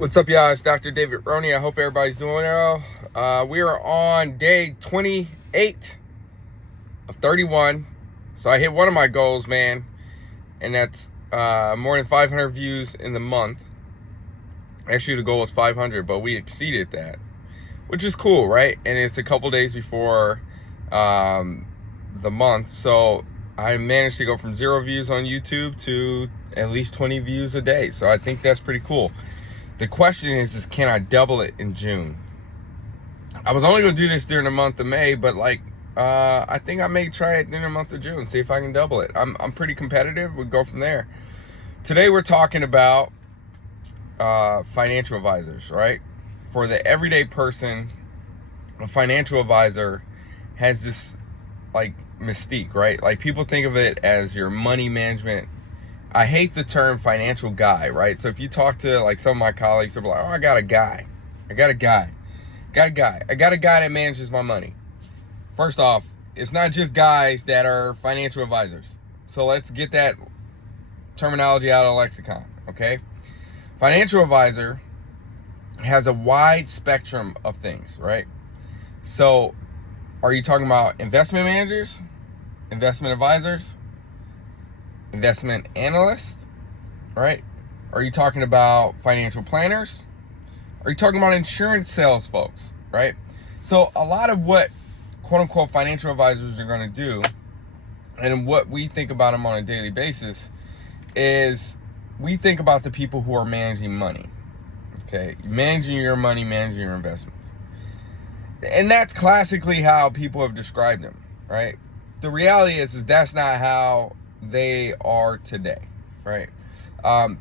What's up, y'all? It's Dr. David Roney. I hope everybody's doing well. We are on day 28 of 31. So I hit one of my goals, man, and that's more than 500 views in the month. Actually, the goal was 500, but we exceeded that, which is cool, right? And it's a couple days before the month. So I managed to go from 0 views on YouTube to at least 20 views a day. So I think that's pretty cool. The question is can I double it in June? I was only going to do this during the month of May, but I think I may try it during the month of June, see if I can double it. I'm pretty competitive. We'll go from there. Today we're talking about financial advisors, right? For the everyday person, a financial advisor has this mystique, right? Like, people think of it as your money management. I hate the term financial guy, right? So if you talk to some of my colleagues, they'll be like, oh, I got a guy that manages my money. First off, it's not just guys that are financial advisors. So let's get that terminology out of the lexicon, okay? Financial advisor has a wide spectrum of things, right? So are you talking about investment managers, investment advisors, investment analysts, right? Are you talking about financial planners? Are you talking about insurance sales folks, right? So a lot of what quote unquote financial advisors are going to do, and what we think about them on a daily basis, is we think about the people who are managing money, okay? Managing your money, managing your investments. And that's classically how people have described them, right? The reality is that's not how they are today, right?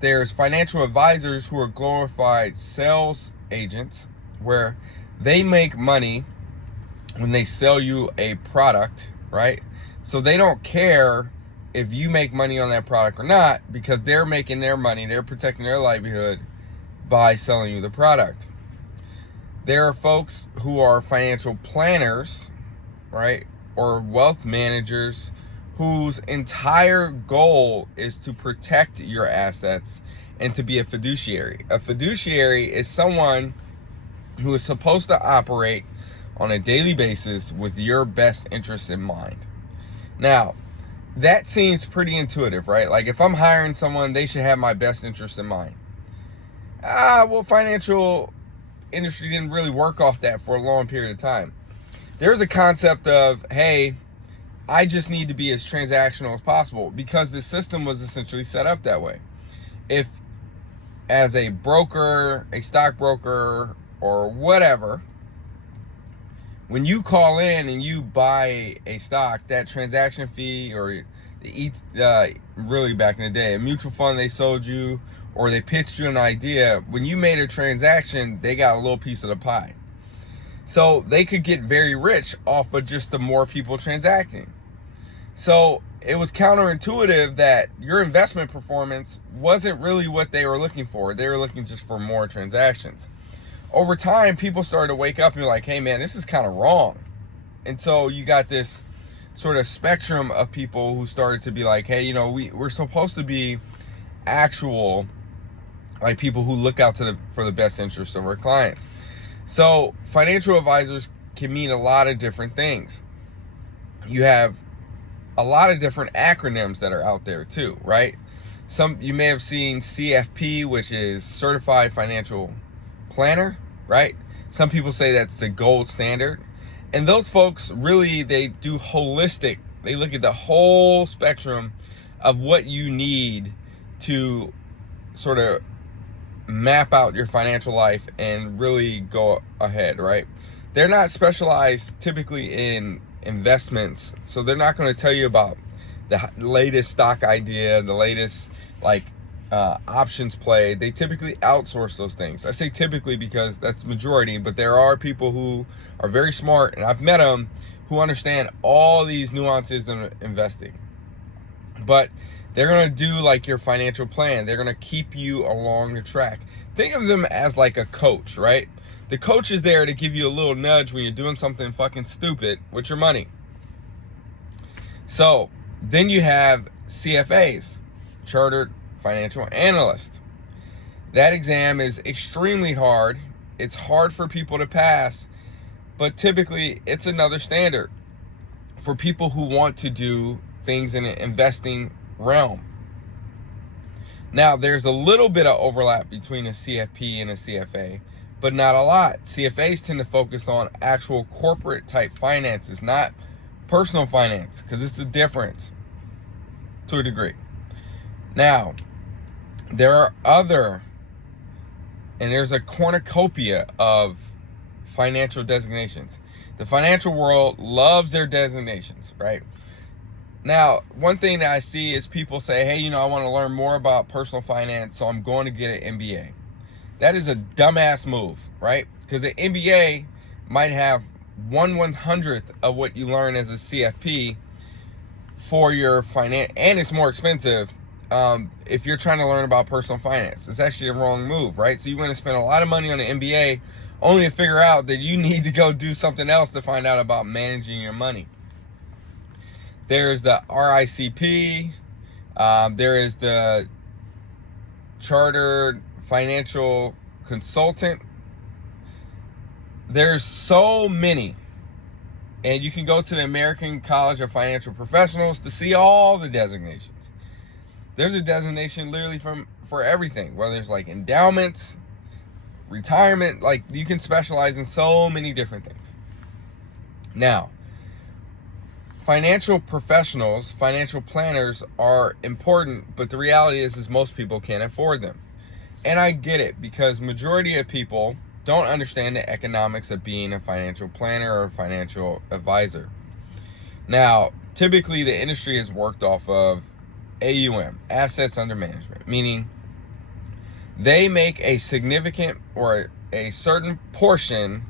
There's financial advisors who are glorified sales agents, where they make money when they sell you a product, right? So they don't care if you make money on that product or not, because they're making their money, they're protecting their livelihood by selling you the product. There are folks who are financial planners, right? Or wealth managers whose entire goal is to protect your assets and to be a fiduciary. A fiduciary is someone who is supposed to operate on a daily basis with your best interests in mind. Now, that seems pretty intuitive, right? Like, if I'm hiring someone, they should have my best interest in mind. Well, financial industry didn't really work off that for a long period of time. There's a concept of, hey, I just need to be as transactional as possible, because the system was essentially set up that way. If, as a broker, a stockbroker, or whatever, when you call in and you buy a stock, that transaction fee, or really back in the day, a mutual fund they sold you, or they pitched you an idea, when you made a transaction, they got a little piece of the pie. So they could get very rich off of just the more people transacting. So it was counterintuitive that your investment performance wasn't really what they were looking for. They were looking just for more transactions. Over time, people started to wake up and be like, hey man, this is kind of wrong. And so you got this sort of spectrum of people who started to be like, hey, we're supposed to be actual, like, people who look out for the best interests of our clients. So financial advisors can mean a lot of different things. You have a lot of different acronyms that are out there too, right? You may have seen CFP, which is Certified Financial Planner, right? Some people say that's the gold standard. And those folks really, they do holistic. They look at the whole spectrum of what you need to sort of map out your financial life and really go ahead, right? They're not specialized typically in investments, so they're not going to tell you about the latest stock idea, the latest options play. They typically outsource those things. I say typically because that's the majority, but there are people who are very smart, and I've met them, who understand all these nuances in investing. But they're going to do your financial plan. They're going to keep you along the track. Think of them as like a coach, right? The coach is there to give you a little nudge when you're doing something fucking stupid with your money. So then you have CFAs, Chartered Financial Analysts. That exam is extremely hard. It's hard for people to pass, but typically it's another standard for people who want to do things in an investing realm. Now, there's a little bit of overlap between a CFP and a CFA, but not a lot. CFAs tend to focus on actual corporate type finances, not personal finance, because it's a difference to a degree. Now, there are there's a cornucopia of financial designations. The financial world loves their designations, right? Now, one thing that I see is people say, hey, I want to learn more about personal finance, so I'm going to get an MBA. That is a dumbass move, right? Because an MBA might have 1/100th of what you learn as a CFP for your finance, and it's more expensive if you're trying to learn about personal finance. It's actually a wrong move, right? So you're going to spend a lot of money on an MBA only to figure out that you need to go do something else to find out about managing your money. There's the RICP. There is the Chartered Financial Consultant. There's so many. And you can go to the American College of Financial Professionals to see all the designations. There's a designation literally for everything, whether it's like endowments, retirement, like you can specialize in so many different things. Now, financial professionals, financial planners are important, but the reality is most people can't afford them. And I get it, because majority of people don't understand the economics of being a financial planner or a financial advisor. Now, typically the industry has worked off of AUM, assets under management, meaning they make a significant or a certain portion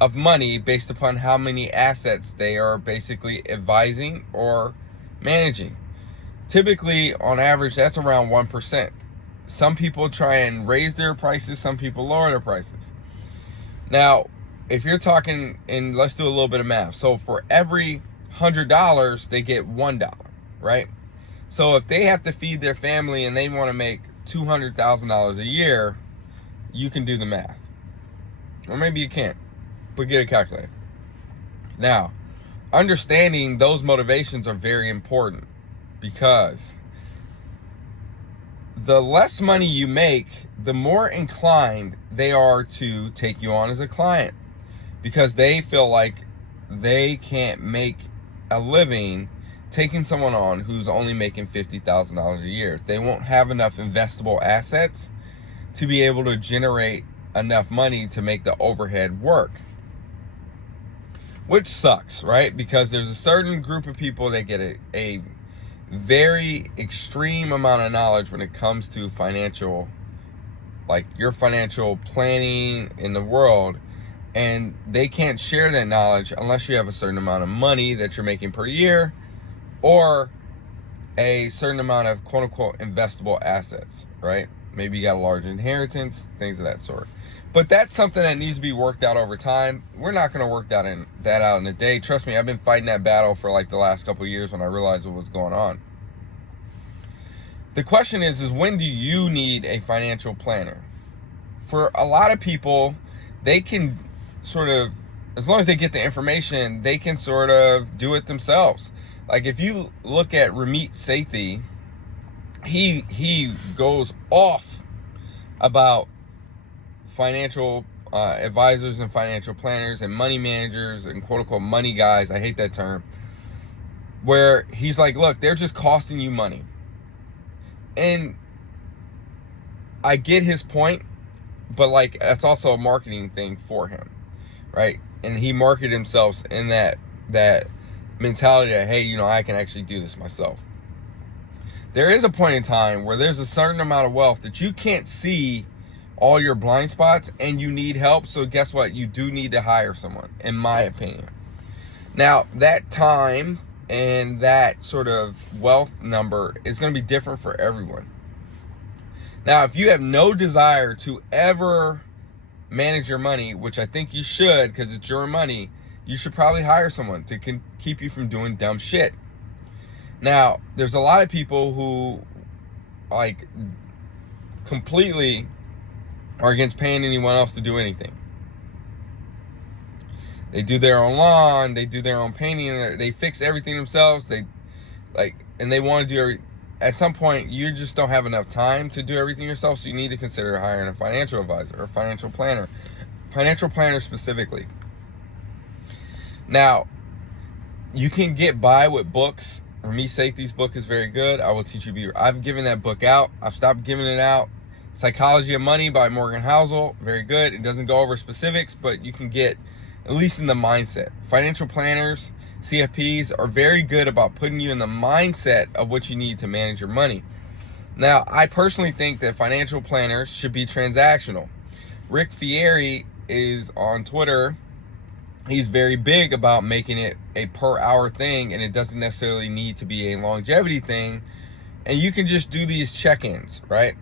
of money based upon how many assets they are basically advising or managing. Typically, on average, that's around 1%. Some people try and raise their prices, some people lower their prices. Now, if you're talking, and let's do a little bit of math. So for every $100, they get $1, right? So if they have to feed their family and they want to make $200,000 a year, you can do the math. Or maybe you can't, but get a calculator. Now, understanding those motivations are very important, because the less money you make, the more inclined they are to take you on as a client, because they feel like they can't make a living taking someone on who's only making $50,000 a year. They won't have enough investable assets to be able to generate enough money to make the overhead work. Which sucks, right? Because there's a certain group of people that get a very extreme amount of knowledge when it comes to financial, like your financial planning in the world, and they can't share that knowledge unless you have a certain amount of money that you're making per year, or a certain amount of quote unquote investable assets, right? Maybe you got a large inheritance, things of that sort. But that's something that needs to be worked out over time. We're not going to work that out in a day. Trust me, I've been fighting that battle for like the last couple of years when I realized what was going on. The question is when do you need a financial planner? For a lot of people, they can sort of, as long as they get the information, they can sort of do it themselves. Like if you look at Ramit Sethi, he goes off about financial advisors and financial planners and money managers and quote unquote money guys. I hate that term. Where he's like, look, they're just costing you money. And I get his point, but like that's also a marketing thing for him, right? And he marketed himself in that mentality that, hey, I can actually do this myself. There is a point in time where there's a certain amount of wealth that you can't see all your blind spots and you need help. So guess what? You do need to hire someone, in my opinion. Now, that time and that sort of wealth number is going to be different for everyone. Now, if you have no desire to ever manage your money, which I think you should because it's your money, you should probably hire someone to keep you from doing dumb shit. Now, there's a lot of people who like completely or against paying anyone else to do anything. They do their own lawn, they do their own painting, they fix everything themselves. And they want to do at some point, you just don't have enough time to do everything yourself, so you need to consider hiring a financial advisor or financial planner specifically. Now, you can get by with books. Rami Sethi's book is very good. I Will Teach You I've given that book out. I've stopped giving it out. Psychology of Money by Morgan Housel, very good. It doesn't go over specifics, but you can get at least in the mindset. Financial planners, CFPs, are very good about putting you in the mindset of what you need to manage your money. Now, I personally think that financial planners should be transactional. Rick Fieri is on Twitter. He's very big about making it a per hour thing, and it doesn't necessarily need to be a longevity thing. And you can just do these check-ins, right?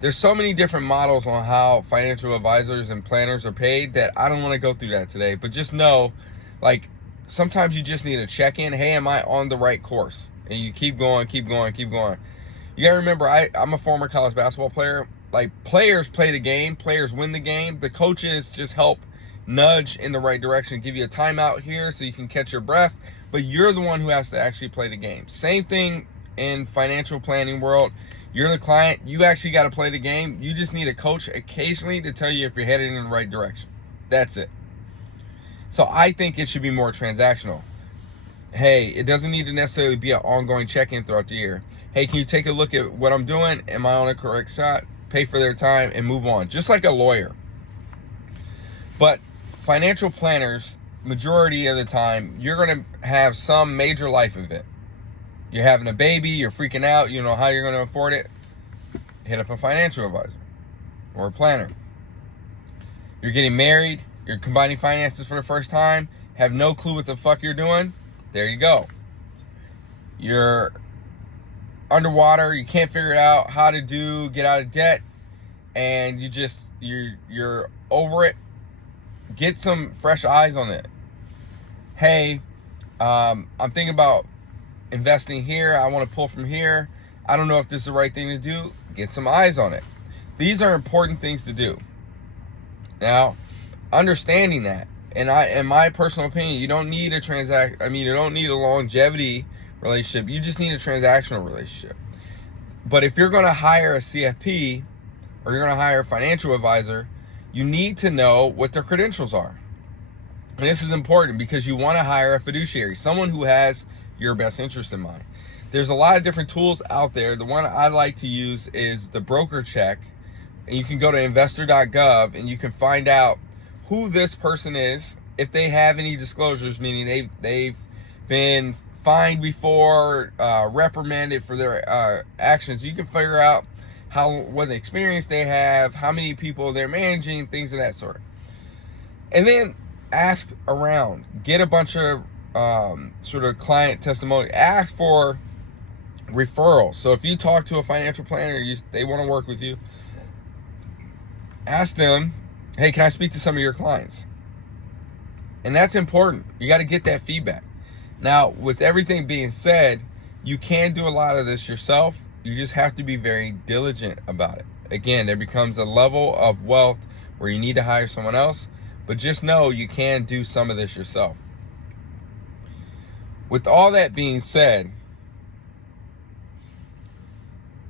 There's so many different models on how financial advisors and planners are paid that I don't want to go through that today. But just know, like, sometimes you just need a check-in. Hey, am I on the right course? And you keep going. You got to remember, I'm a former college basketball player. Like, players play the game. Players win the game. The coaches just help nudge in the right direction, give you a timeout here so you can catch your breath. But you're the one who has to actually play the game. Same thing in financial planning world. You're the client. You actually got to play the game. You just need a coach occasionally to tell you if you're headed in the right direction. That's it. So I think it should be more transactional. Hey, it doesn't need to necessarily be an ongoing check-in throughout the year. Hey, can you take a look at what I'm doing? Am I on a correct shot? Pay for their time and move on. Just like a lawyer. But financial planners, majority of the time, you're going to have some major life event. You're having a baby, you're freaking out, you know how you're going to afford it. Hit up a financial advisor or a planner. You're getting married, you're combining finances for the first time, have no clue what the fuck you're doing. There you go. You're underwater, you can't figure out how to get out of debt, and you're over it. Get some fresh eyes on it. Hey, I'm thinking about investing here. I want to pull from here. I don't know if this is the right thing to do. Get some eyes on it. These are important things to do. Now, understanding that, and in my personal opinion, you don't need you don't need a longevity relationship. You just need a transactional relationship. But if you're going to hire a CFP or you're going to hire a financial advisor, you need to know what their credentials are. And this is important because you want to hire a fiduciary, someone who has your best interest in mind. There's a lot of different tools out there. The one I like to use is the broker check. And you can go to investor.gov and you can find out who this person is, if they have any disclosures, meaning they've been fined before, reprimanded for their actions. You can figure out what experience they have, how many people they're managing, things of that sort. And then ask around. Get a bunch of sort of client testimony. Ask for referrals. So if you talk to a financial planner, they want to work with you, ask them, hey, can I speak to some of your clients? And that's important. You got to get that feedback. Now, with everything being said, you can do a lot of this yourself. You just have to be very diligent about it. Again, there becomes a level of wealth where you need to hire someone else, but just know you can do some of this yourself. With all that being said,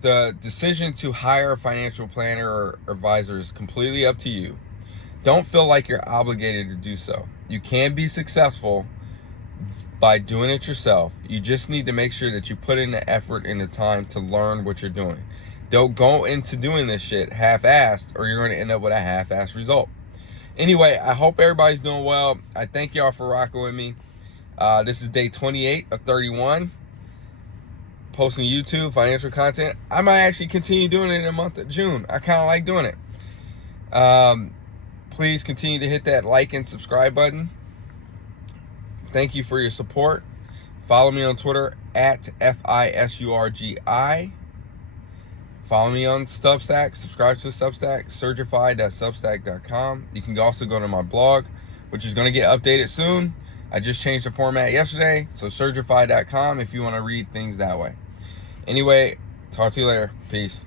the decision to hire a financial planner or advisor is completely up to you. Don't feel like you're obligated to do so. You can be successful by doing it yourself. You just need to make sure that you put in the effort and the time to learn what you're doing. Don't go into doing this shit half-assed, or you're going to end up with a half-assed result. Anyway, I hope everybody's doing well. I thank y'all for rocking with me. This is day 28 of 31. Posting YouTube financial content. I might actually continue doing it in the month of June. I kind of like doing it. Please continue to hit that like and subscribe button. Thank you for your support. Follow me on Twitter at FISURGI. Follow me on Substack. Subscribe to the Substack, surgified.substack.com. You can also go to my blog, which is going to get updated soon. I just changed the format yesterday, so surgified.com if you want to read things that way. Anyway, talk to you later. Peace.